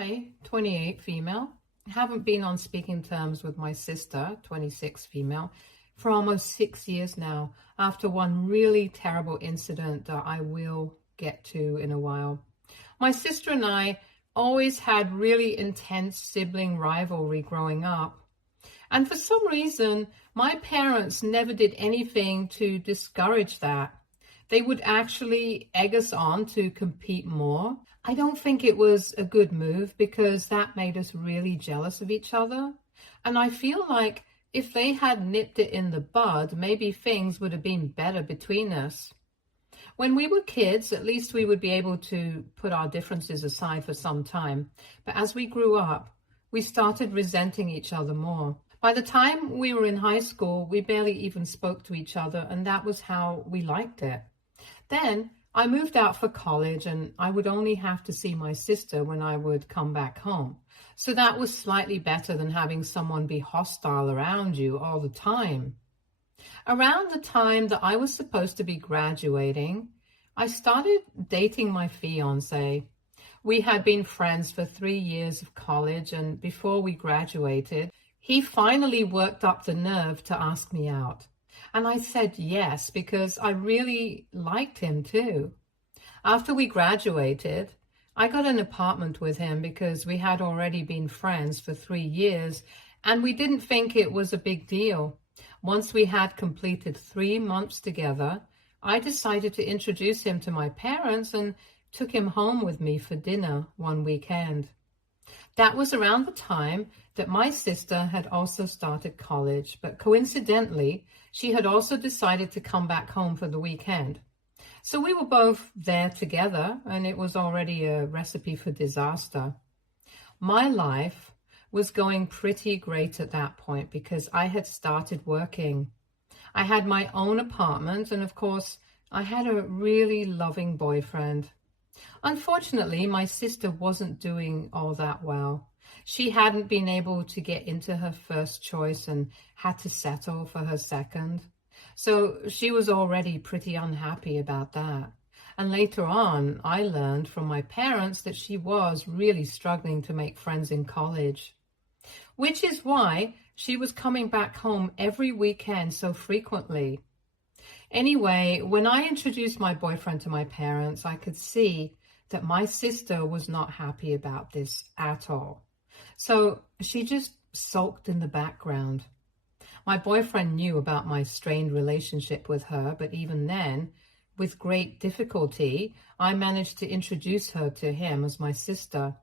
I, 28 female, haven't been on speaking terms with my sister, 26 female, for almost 6 years now, after one really terrible incident that I will get to in a while. My sister and I always had really intense sibling rivalry growing up. And for some reason, my parents never did anything to discourage that. They would actually egg us on to compete more. I don't think it was a good move because that made us really jealous of each other. And I feel like if they had nipped it in the bud, maybe things would have been better between us. When we were kids, at least we would be able to put our differences aside for some time. But as we grew up, we started resenting each other more. By the time we were in high school, we barely even spoke to each other, and that was how we liked it. Then I moved out for college, and I would only have to see my sister when I would come back home. So that was slightly better than having someone be hostile around you all the time. Around the time that I was supposed to be graduating, I started dating my fiance. We had been friends for 3 years of college, and before we graduated, he finally worked up the nerve to ask me out. And I said yes, because I really liked him too. After we graduated, I got an apartment with him because we had already been friends for 3 years, and we didn't think it was a big deal. Once we had completed 3 months together, I decided to introduce him to my parents and took him home with me for dinner one weekend. That was around the time that my sister had also started college, but coincidentally, she had also decided to come back home for the weekend. So we were both there together, and it was already a recipe for disaster. My life was going pretty great at that point because I had started working. I had my own apartment, and of course, I had a really loving boyfriend. Unfortunately, my sister wasn't doing all that well. She hadn't been able to get into her first choice and had to settle for her second. So she was already pretty unhappy about that. And later on, I learned from my parents that she was really struggling to make friends in college, which is why she was coming back home every weekend so frequently. Anyway, when I introduced my boyfriend to my parents, I could see that my sister was not happy about this at all. So she just sulked in the background. My boyfriend knew about my strained relationship with her, but even then, with great difficulty, I managed to introduce her to him as my sister.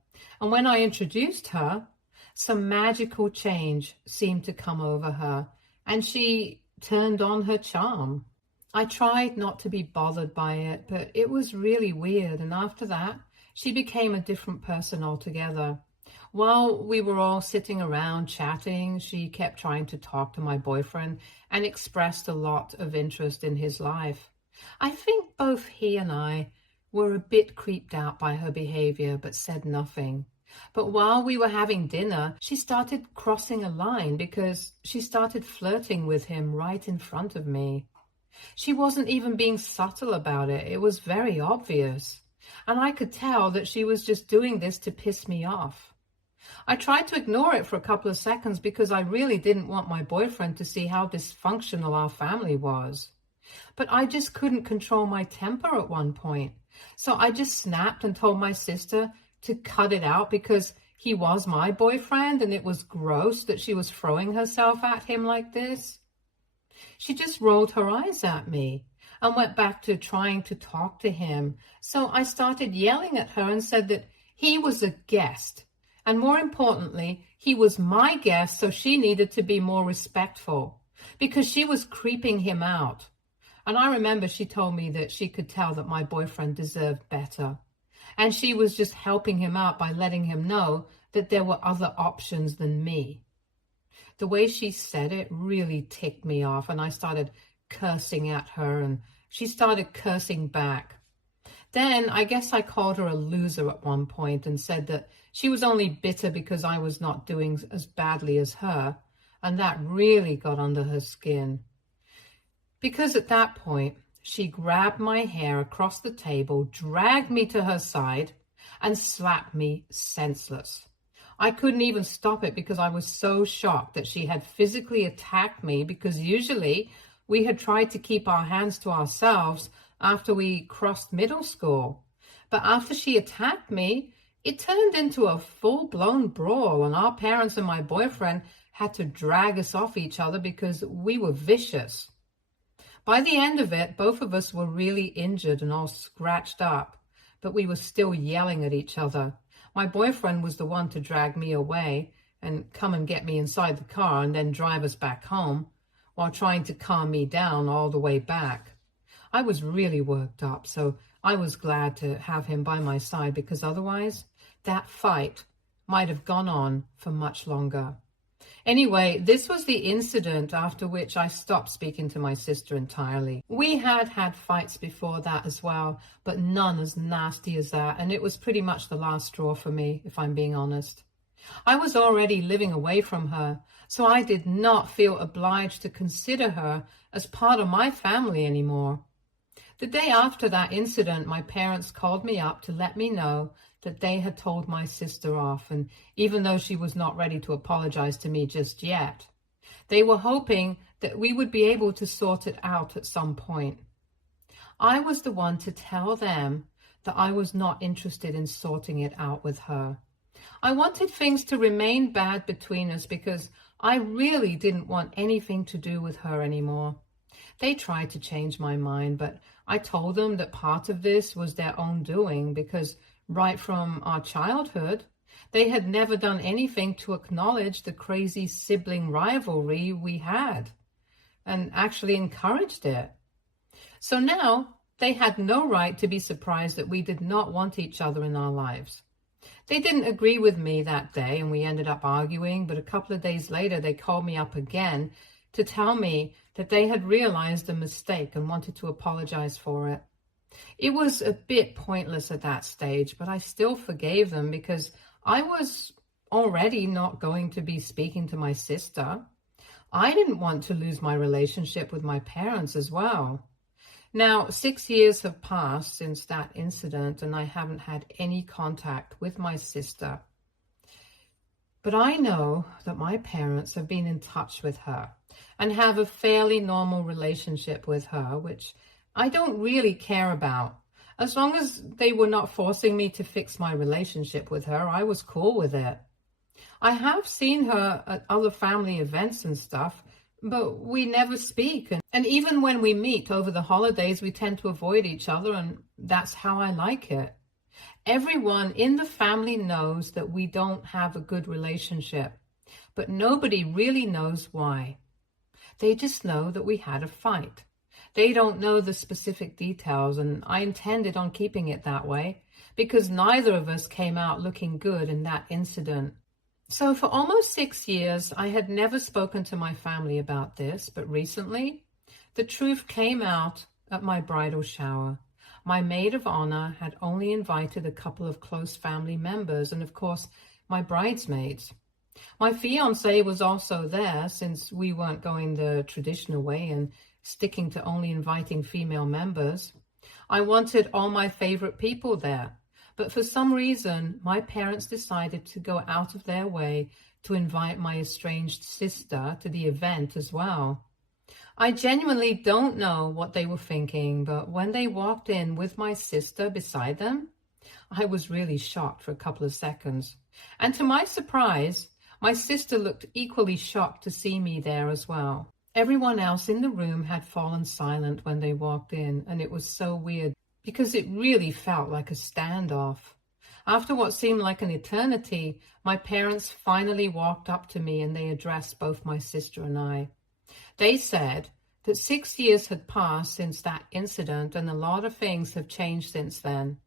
And when I introduced her, some magical change seemed to come over her, and she turned on her charm. I tried not to be bothered by it, but it was really weird, and after that, she became a different person altogether. While we were all sitting around chatting, she kept trying to talk to my boyfriend and expressed a lot of interest in his life. I think both he and I were a bit creeped out by her behavior, but said nothing. But while we were having dinner, she started crossing a line because she started flirting with him right in front of me. She wasn't even being subtle about it. It was very obvious. And I could tell that she was just doing this to piss me off. I tried to ignore it for a couple of seconds because I really didn't want my boyfriend to see how dysfunctional our family was. But I just couldn't control my temper at one point. So I just snapped and told my sister to cut it out because he was my boyfriend and it was gross that she was throwing herself at him like this. She just rolled her eyes at me and went back to trying to talk to him. So I started yelling at her and said that he was a guest. And more importantly, he was my guest, so she needed to be more respectful because she was creeping him out. And I remember she told me that she could tell that my boyfriend deserved better. And she was just helping him out by letting him know that there were other options than me. The way she said it really ticked me off, and I started cursing at her, and she started cursing back. Then I guess I called her a loser at one point and said that she was only bitter because I was not doing as badly as her, and that really got under her skin. Because at that point, she grabbed my hair across the table, dragged me to her side, and slapped me senseless. I couldn't even stop it because I was so shocked that she had physically attacked me, because usually we had tried to keep our hands to ourselves after we crossed middle school. But after she attacked me, it turned into a full-blown brawl, and our parents and my boyfriend had to drag us off each other because we were vicious. By the end of it, both of us were really injured and all scratched up, but we were still yelling at each other. My boyfriend was the one to drag me away and come and get me inside the car and then drive us back home while trying to calm me down all the way back. I was really worked up, so I was glad to have him by my side, because otherwise that fight might have gone on for much longer. Anyway, this was the incident after which I stopped speaking to my sister entirely. We had had fights before that as well, but none as nasty as that, and it was pretty much the last straw for me, if I'm being honest. I was already living away from her, so I did not feel obliged to consider her as part of my family anymore. The day after that incident, my parents called me up to let me know that they had told my sister off, and even though she was not ready to apologize to me just yet, they were hoping that we would be able to sort it out at some point. I was the one to tell them that I was not interested in sorting it out with her. I wanted things to remain bad between us because I really didn't want anything to do with her anymore. They tried to change my mind, but I told them that part of this was their own doing, because right from our childhood, they had never done anything to acknowledge the crazy sibling rivalry we had and actually encouraged it. So now they had no right to be surprised that we did not want each other in our lives. They didn't agree with me that day and we ended up arguing, but a couple of days later they called me up again to tell me that they had realized a mistake and wanted to apologize for it. It was a bit pointless at that stage, but I still forgave them because I was already not going to be speaking to my sister. I didn't want to lose my relationship with my parents as well. Now, 6 years have passed since that incident, and I haven't had any contact with my sister. But I know that my parents have been in touch with her and have a fairly normal relationship with her, which I don't really care about. As long as they were not forcing me to fix my relationship with her, I was cool with it. I have seen her at other family events and stuff, but we never speak. And even when we meet over the holidays, we tend to avoid each other, and that's how I like it. Everyone in the family knows that we don't have a good relationship, but nobody really knows why. They just know that we had a fight. They don't know the specific details, and I intended on keeping it that way because neither of us came out looking good in that incident. So for almost 6 years, I had never spoken to my family about this, but recently, the truth came out at my bridal shower. My maid of honor had only invited a couple of close family members and, of course, my bridesmaids. My fiancé was also there since we weren't going the traditional way and sticking to only inviting female members. I wanted all my favorite people there, but for some reason, my parents decided to go out of their way to invite my estranged sister to the event as well. I genuinely don't know what they were thinking, but when they walked in with my sister beside them, I was really shocked for a couple of seconds. And to my surprise, my sister looked equally shocked to see me there as well. Everyone else in the room had fallen silent when they walked in, and it was so weird because it really felt like a standoff. After what seemed like an eternity, my parents finally walked up to me and they addressed both my sister and I. They said that 6 years had passed since that incident and a lot of things have changed since then.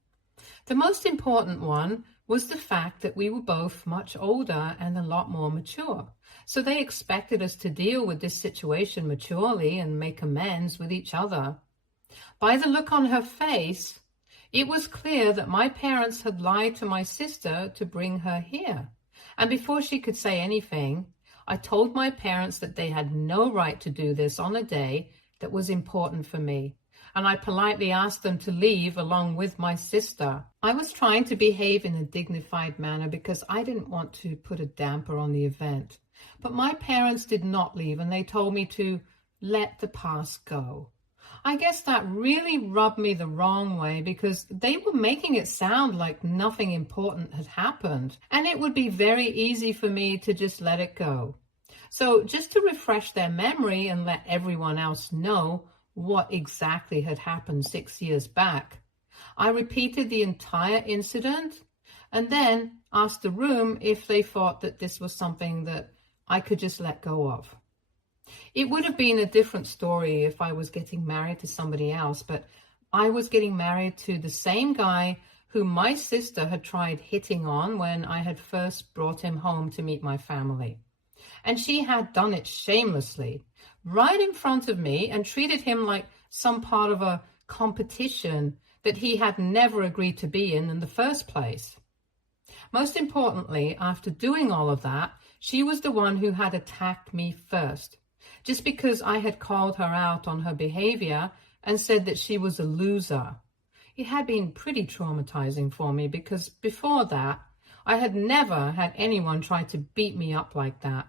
The most important one was the fact that we were both much older and a lot more mature. So they expected us to deal with this situation maturely and make amends with each other. By the look on her face, it was clear that my parents had lied to my sister to bring her here. And before she could say anything, I told my parents that they had no right to do this on a day that was important for me. and I politely asked them to leave along with my sister. I was trying to behave in a dignified manner because I didn't want to put a damper on the event. But my parents did not leave, and they told me to let the past go. I guess that really rubbed me the wrong way because they were making it sound like nothing important had happened, and it would be very easy for me to just let it go. So just to refresh their memory and let everyone else know what exactly had happened 6 years back, I repeated the entire incident and then asked the room if they thought that this was something that I could just let go of. It would have been a different story if I was getting married to somebody else, but I was getting married to the same guy who my sister had tried hitting on when I had first brought him home to meet my family. And she had done it shamelessly, right in front of me, and treated him like some part of a competition that he had never agreed to be in the first place. Most importantly, after doing all of that, she was the one who had attacked me first, just because I had called her out on her behavior and said that she was a loser. It had been pretty traumatizing for me because before that, I had never had anyone try to beat me up like that.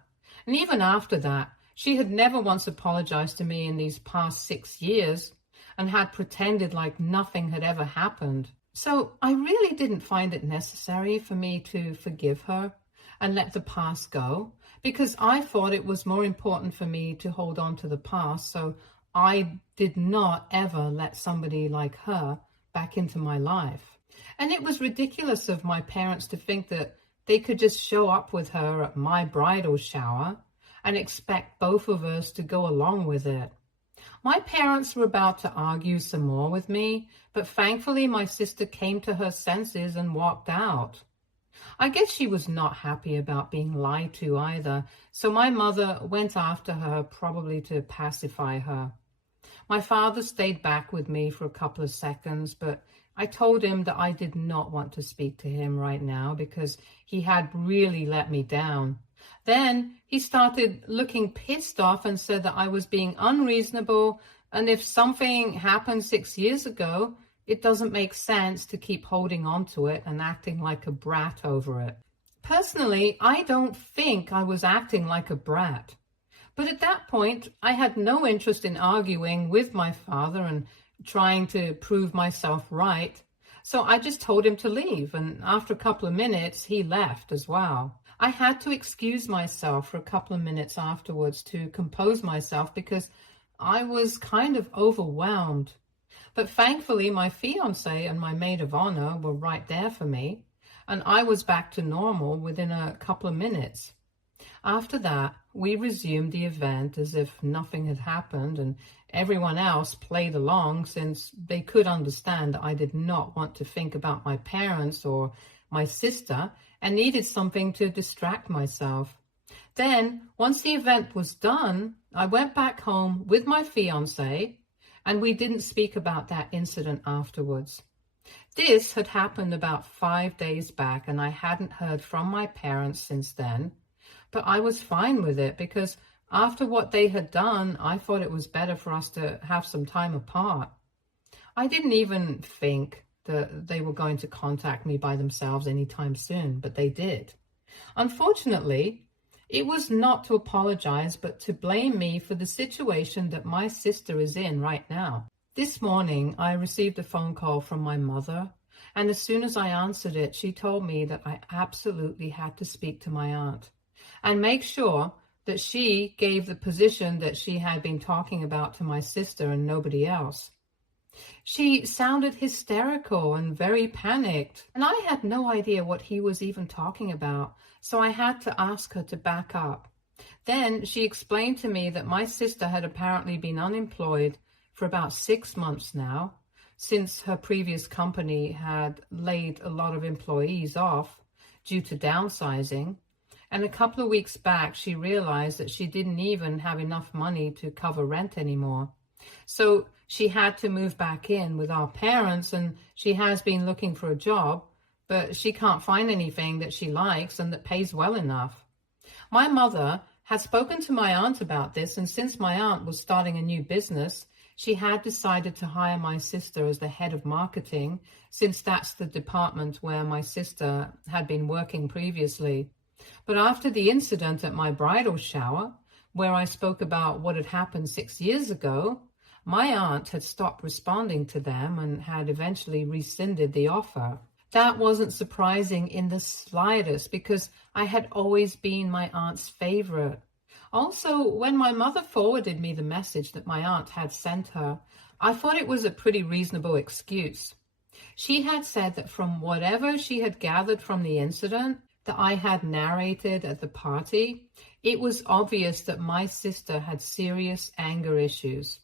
And even after that, she had never once apologized to me in these past 6 years and had pretended like nothing had ever happened. So I really didn't find it necessary for me to forgive her and let the past go, because I thought it was more important for me to hold on to the past, so I did not ever let somebody like her back into my life. And it was ridiculous of my parents to think that they could just show up with her at my bridal shower and expect both of us to go along with it. My parents were about to argue some more with me, but thankfully my sister came to her senses and walked out. I guess she was not happy about being lied to either, so my mother went after her, probably to pacify her. My father stayed back with me for a couple of seconds, but I told him that I did not want to speak to him right now because he had really let me down. Then he started looking pissed off and said that I was being unreasonable, and if something happened 6 years ago, it doesn't make sense to keep holding on to it and acting like a brat over it. Personally, I don't think I was acting like a brat. But at that point, I had no interest in arguing with my father and trying to prove myself right. So I just told him to leave, and after a couple of minutes, he left as well. I had to excuse myself for a couple of minutes afterwards to compose myself because I was kind of overwhelmed. But thankfully, my fiancé and my maid of honor were right there for me, and I was back to normal within a couple of minutes. After that, we resumed the event as if nothing had happened, and everyone else played along since they could understand that I did not want to think about my parents or my sister and needed something to distract myself. Then, once the event was done, I went back home with my fiancé, and we didn't speak about that incident afterwards. This had happened about 5 days back, and I hadn't heard from my parents since then. But I was fine with it because after what they had done, I thought it was better for us to have some time apart. I didn't even think that they were going to contact me by themselves anytime soon, but they did. Unfortunately, it was not to apologize, but to blame me for the situation that my sister is in right now. This morning, I received a phone call from my mother, and as soon as I answered it, she told me that I absolutely had to speak to my aunt and make sure that she gave the position that she had been talking about to my sister and nobody else. She sounded hysterical and very panicked, and I had no idea what he was even talking about, so I had to ask her to back up. Then she explained to me that my sister had apparently been unemployed for about 6 months now, since her previous company had laid a lot of employees off due to downsizing. And a couple of weeks back, she realized that she didn't even have enough money to cover rent anymore. So she had to move back in with our parents, and she has been looking for a job, but she can't find anything that she likes and that pays well enough. My mother had spoken to my aunt about this, and since my aunt was starting a new business, she had decided to hire my sister as the head of marketing, since that's the department where my sister had been working previously. But after the incident at my bridal shower, where I spoke about what had happened 6 years ago, my aunt had stopped responding to them and had eventually rescinded the offer. That wasn't surprising in the slightest, because I had always been my aunt's favorite. Also, when my mother forwarded me the message that my aunt had sent her, I thought it was a pretty reasonable excuse. She had said that from whatever she had gathered from the incident that I had narrated at the party, it was obvious that my sister had serious anger issues.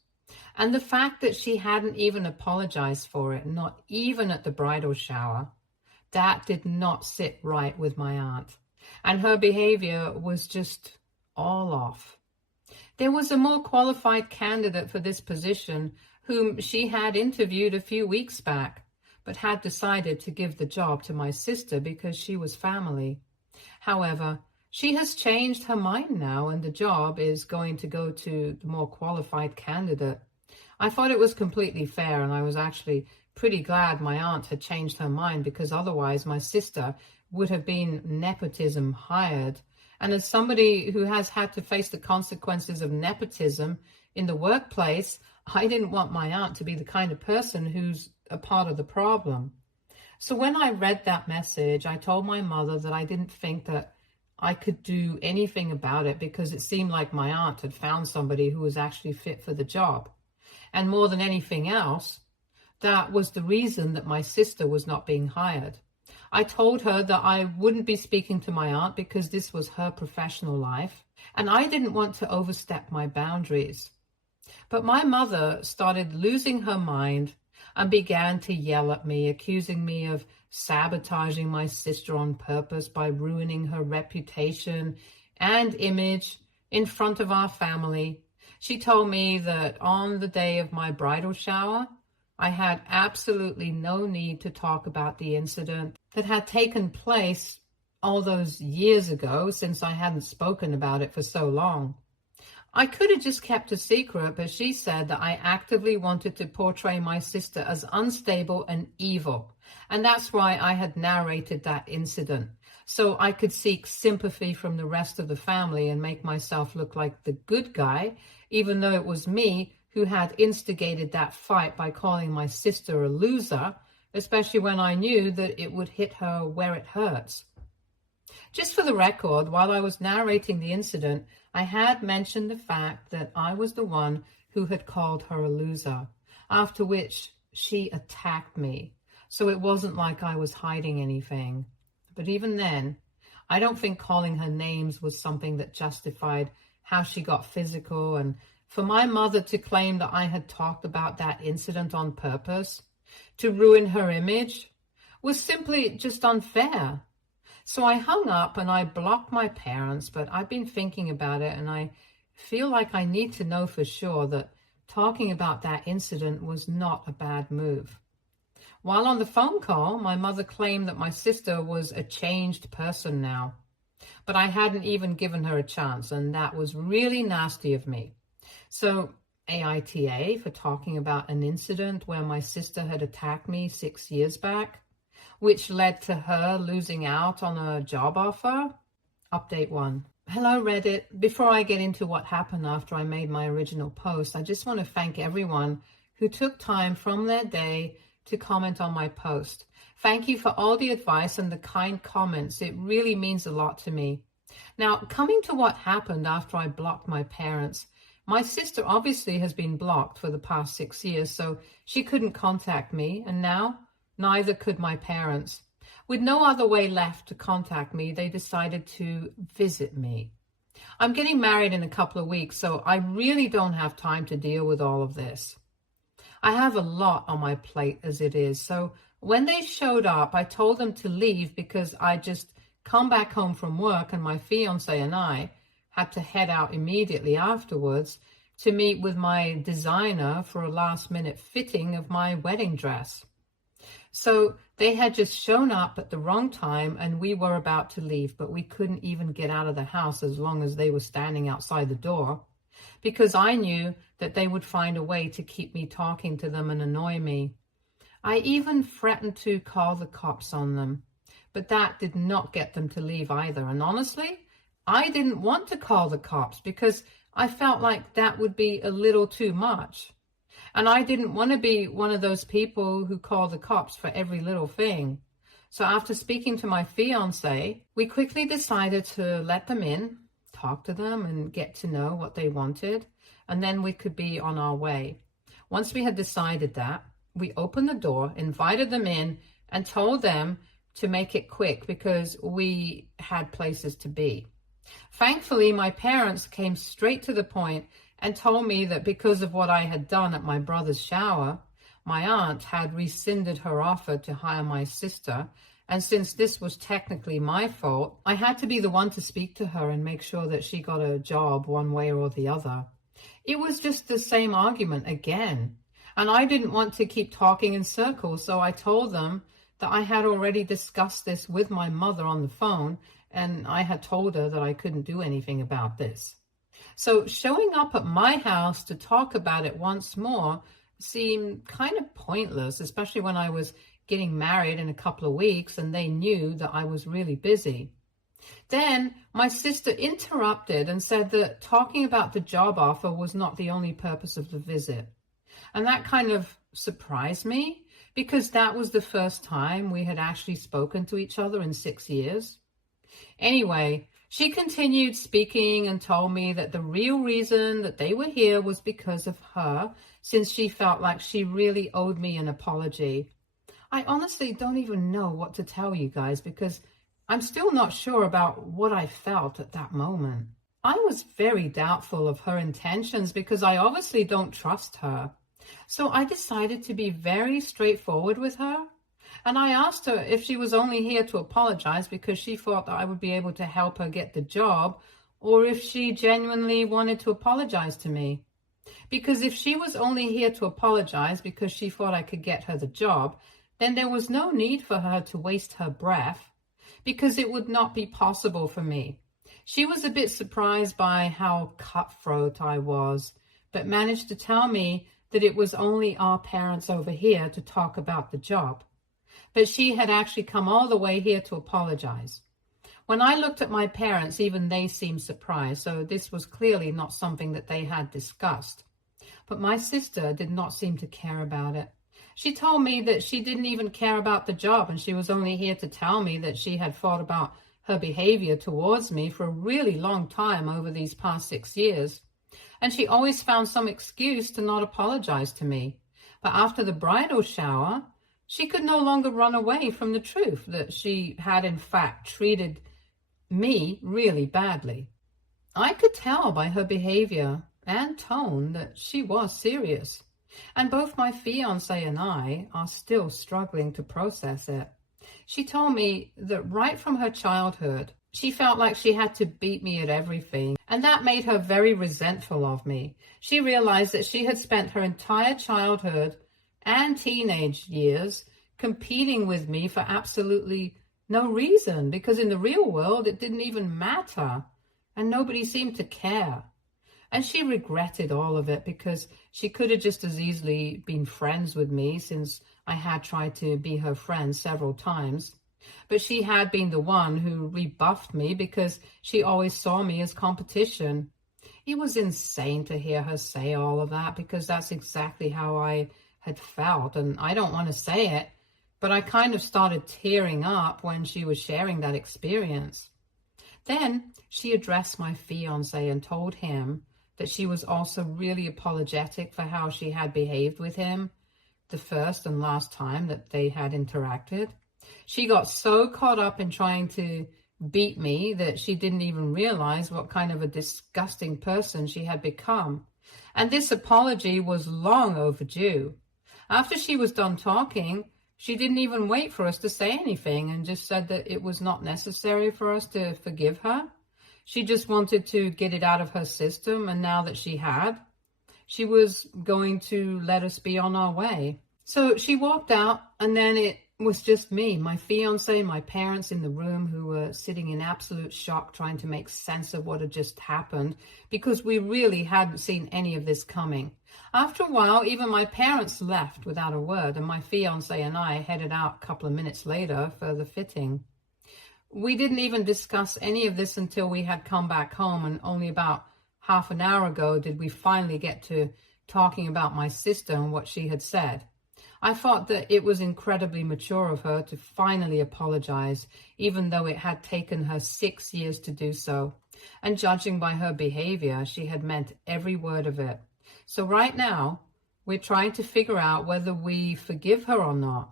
And the fact that she hadn't even apologized for it, not even at the bridal shower, that did not sit right with my aunt. And her behavior was just all off. There was a more qualified candidate for this position whom she had interviewed a few weeks back, but had decided to give the job to my sister because she was family. However, she has changed her mind now, and the job is going to go to the more qualified candidate. I thought it was completely fair, and I was actually pretty glad my aunt had changed her mind, because otherwise my sister would have been nepotism hired. And as somebody who has had to face the consequences of nepotism in the workplace, I didn't want my aunt to be the kind of person who's a part of the problem. So when I read that message, I told my mother that I didn't think that I could do anything about it, because it seemed like my aunt had found somebody who was actually fit for the job. And more than anything else, that was the reason that my sister was not being hired. I told her that I wouldn't be speaking to my aunt because this was her professional life, and I didn't want to overstep my boundaries. But my mother started losing her mind and began to yell at me, accusing me of sabotaging my sister on purpose by ruining her reputation and image in front of our family. She told me that on the day of my bridal shower, I had absolutely no need to talk about the incident that had taken place all those years ago, since I hadn't spoken about it for so long. I could have just kept a secret, but she said that I actively wanted to portray my sister as unstable and evil. And that's why I had narrated that incident, so I could seek sympathy from the rest of the family and make myself look like the good guy, even though it was me who had instigated that fight by calling my sister a loser, especially when I knew that it would hit her where it hurts. Just for the record, while I was narrating the incident, I had mentioned the fact that I was the one who had called her a loser, after which she attacked me. So it wasn't like I was hiding anything. But even then, I don't think calling her names was something that justified how she got physical, and for my mother to claim that I had talked about that incident on purpose to ruin her image was simply just unfair. So I hung up and I blocked my parents, but I've been thinking about it, and I feel like I need to know for sure that talking about that incident was not a bad move. While on the phone call, my mother claimed that my sister was a changed person now, but I hadn't even given her a chance, and that was really nasty of me. So AITA for talking about an incident where my sister had attacked me 6 years back, which led to her losing out on a job offer. Update 1. Hello, Reddit. Before I get into what happened after I made my original post, I just want to thank everyone who took time from their day to comment on my post. Thank you for all the advice and the kind comments. It really means a lot to me. Now, coming to what happened after I blocked my parents, my sister obviously has been blocked for the past 6 years, so she couldn't contact me, and now neither could my parents. With no other way left to contact me, they decided to visit me. I'm getting married in a couple of weeks, so I really don't have time to deal with all of this. I have a lot on my plate as it is, so when they showed up, I told them to leave because I just come back home from work, and my fiance and I had to head out immediately afterwards to meet with my designer for a last-minute fitting of my wedding dress. So they had just shown up at the wrong time, and we were about to leave, but we couldn't even get out of the house as long as they were standing outside the door. because I knew that they would find a way to keep me talking to them and annoy me. I even threatened to call the cops on them, but that did not get them to leave either. And honestly, I didn't want to call the cops because I felt like that would be a little too much. And I didn't want to be one of those people who call the cops for every little thing. So after speaking to my fiance, we quickly decided to let them in, talk to them, and get to know what they wanted, and then we could be on our way. Once we had decided that, we opened the door, invited them in, and told them to make it quick because we had places to be. Thankfully, my parents came straight to the point and told me that because of what I had done at my brother's shower, my aunt had rescinded her offer to hire my sister, and since this was technically my fault, I had to be the one to speak to her and make sure that she got a job one way or the other. It was just the same argument again, and I didn't want to keep talking in circles, so I told them that I had already discussed this with my mother on the phone, and I had told her that I couldn't do anything about this. So showing up at my house to talk about it once more seemed kind of pointless, especially when I was getting married in a couple of weeks and they knew that I was really busy. Then my sister interrupted and said that talking about the job offer was not the only purpose of the visit. And that kind of surprised me because that was the first time we had actually spoken to each other in 6 years. Anyway, she continued speaking and told me that the real reason that they were here was because of her, since she felt like she really owed me an apology. I honestly don't even know what to tell you guys because I'm still not sure about what I felt at that moment. I was very doubtful of her intentions because I obviously don't trust her. So I decided to be very straightforward with her. And I asked her if she was only here to apologize because she thought that I would be able to help her get the job, or if she genuinely wanted to apologize to me. Because if she was only here to apologize because she thought I could get her the job, then there was no need for her to waste her breath, because it would not be possible for me. She was a bit surprised by how cutthroat I was, but managed to tell me that it was only our parents over here to talk about the job. But she had actually come all the way here to apologize. When I looked at my parents, even they seemed surprised, so this was clearly not something that they had discussed. But my sister did not seem to care about it. She told me that she didn't even care about the job, and she was only here to tell me that she had thought about her behavior towards me for a really long time over these past 6 years. And she always found some excuse to not apologize to me. But after the bridal shower, she could no longer run away from the truth that she had in fact treated me really badly. I could tell by her behavior and tone that she was serious. And both my fiance and I are still struggling to process it. She told me that right from her childhood, she felt like she had to beat me at everything, and that made her very resentful of me. She realized that she had spent her entire childhood and teenage years competing with me for absolutely no reason, because in the real world it didn't even matter, and nobody seemed to care. And she regretted all of it because she could have just as easily been friends with me, since I had tried to be her friend several times. But she had been the one who rebuffed me because she always saw me as competition. It was insane to hear her say all of that, because that's exactly how I had felt. And I don't want to say it, but I kind of started tearing up when she was sharing that experience. Then she addressed my fiance and told him that she was also really apologetic for how she had behaved with him the first and last time that they had interacted. She got so caught up in trying to beat me that she didn't even realize what kind of a disgusting person she had become. And this apology was long overdue. After she was done talking, she didn't even wait for us to say anything and just said that it was not necessary for us to forgive her. She just wanted to get it out of her system, and now that she had, she was going to let us be on our way. So she walked out, and then it was just me, my fiance, my parents in the room, who were sitting in absolute shock trying to make sense of what had just happened, because we really hadn't seen any of this coming. After a while, even my parents left without a word, and my fiance and I headed out a couple of minutes later for the fitting. We didn't even discuss any of this until we had come back home, and only about half an hour ago did we finally get to talking about my sister and what she had said. I thought that it was incredibly mature of her to finally apologize, even though it had taken her 6 years to do so. And judging by her behavior, she had meant every word of it. So right now, we're trying to figure out whether we forgive her or not.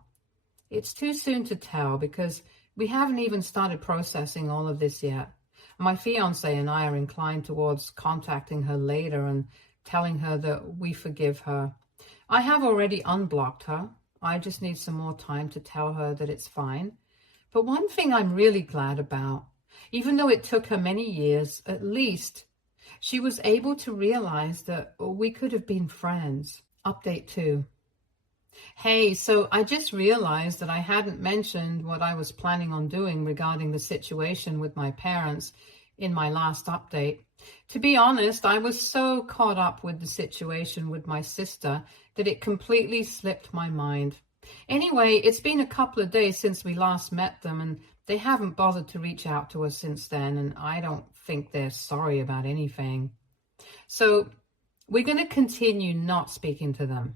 It's too soon to tell because we haven't even started processing all of this yet. My fiance and I are inclined towards contacting her later and telling her that we forgive her. I have already unblocked her. I just need some more time to tell her that it's fine. But one thing I'm really glad about, even though it took her many years, at least she was able to realize that we could have been friends. Update 2. Hey, so I just realized that I hadn't mentioned what I was planning on doing regarding the situation with my parents in my last update. To be honest, I was so caught up with the situation with my sister that it completely slipped my mind. Anyway, it's been a couple of days since we last met them, and they haven't bothered to reach out to us since then, and I don't think they're sorry about anything. So we're going to continue not speaking to them.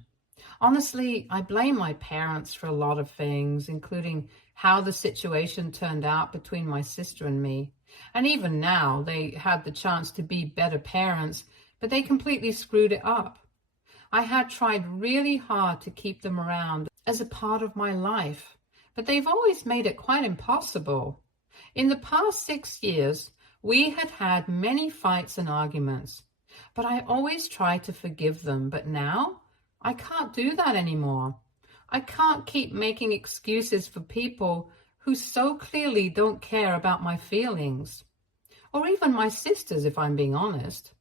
Honestly, I blame my parents for a lot of things, including how the situation turned out between my sister and me. And even now, they had the chance to be better parents, but they completely screwed it up. I had tried really hard to keep them around as a part of my life, but they've always made it quite impossible. In the past 6 years, we had had many fights and arguments, but I always tried to forgive them. But now, I can't do that anymore. I can't keep making excuses for people who so clearly don't care about my feelings. Or even my sisters, if I'm being honest.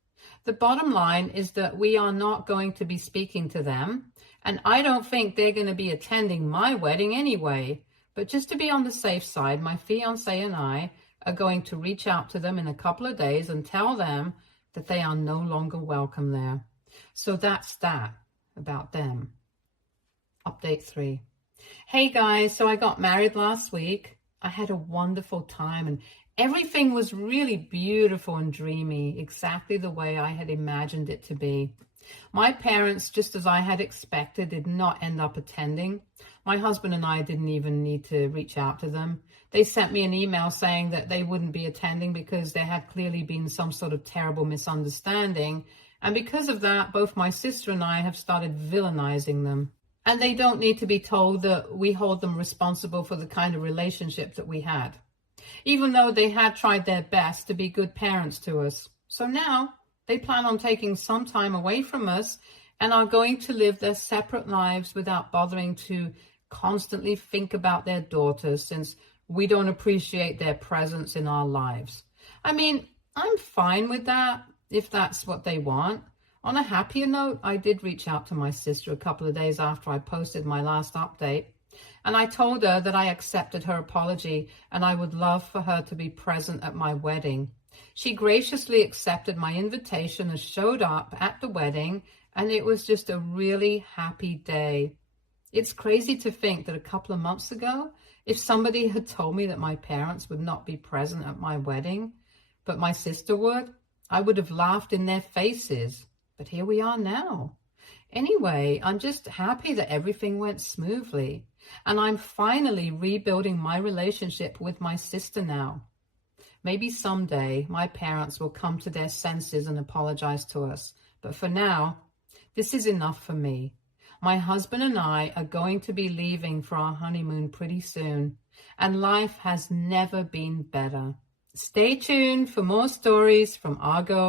The bottom line is that we are not going to be speaking to them, and I don't think they're going to be attending my wedding anyway. But just to be on the safe side, my fiance and I are going to reach out to them in a couple of days and tell them that they are no longer welcome there. So that's that about them. Update 3. Hey guys, so I got married last week. I had a wonderful time and everything was really beautiful and dreamy, exactly the way I had imagined it to be. My parents, just as I had expected, did not end up attending. My husband and I didn't even need to reach out to them. They sent me an email saying that they wouldn't be attending because there had clearly been some sort of terrible misunderstanding. And because of that, both my sister and I have started villainizing them. And they don't need to be told that we hold them responsible for the kind of relationship that we had, even though they had tried their best to be good parents to us. So now they plan on taking some time away from us and are going to live their separate lives without bothering to constantly think about their daughters, since we don't appreciate their presence in our lives. I mean, I'm fine with that if that's what they want. On a happier note, I did reach out to my sister a couple of days after I posted my last update, and I told her that I accepted her apology and I would love for her to be present at my wedding. She graciously accepted my invitation and showed up at the wedding, and it was just a really happy day. It's crazy to think that a couple of months ago, if somebody had told me that my parents would not be present at my wedding, but my sister would, I would have laughed in their faces. But here we are now. Anyway, I'm just happy that everything went smoothly, and I'm finally rebuilding my relationship with my sister now. Maybe someday my parents will come to their senses and apologize to us, but for now, this is enough for me. My husband and I are going to be leaving for our honeymoon pretty soon, and life has never been better. Stay tuned for more stories from Argo.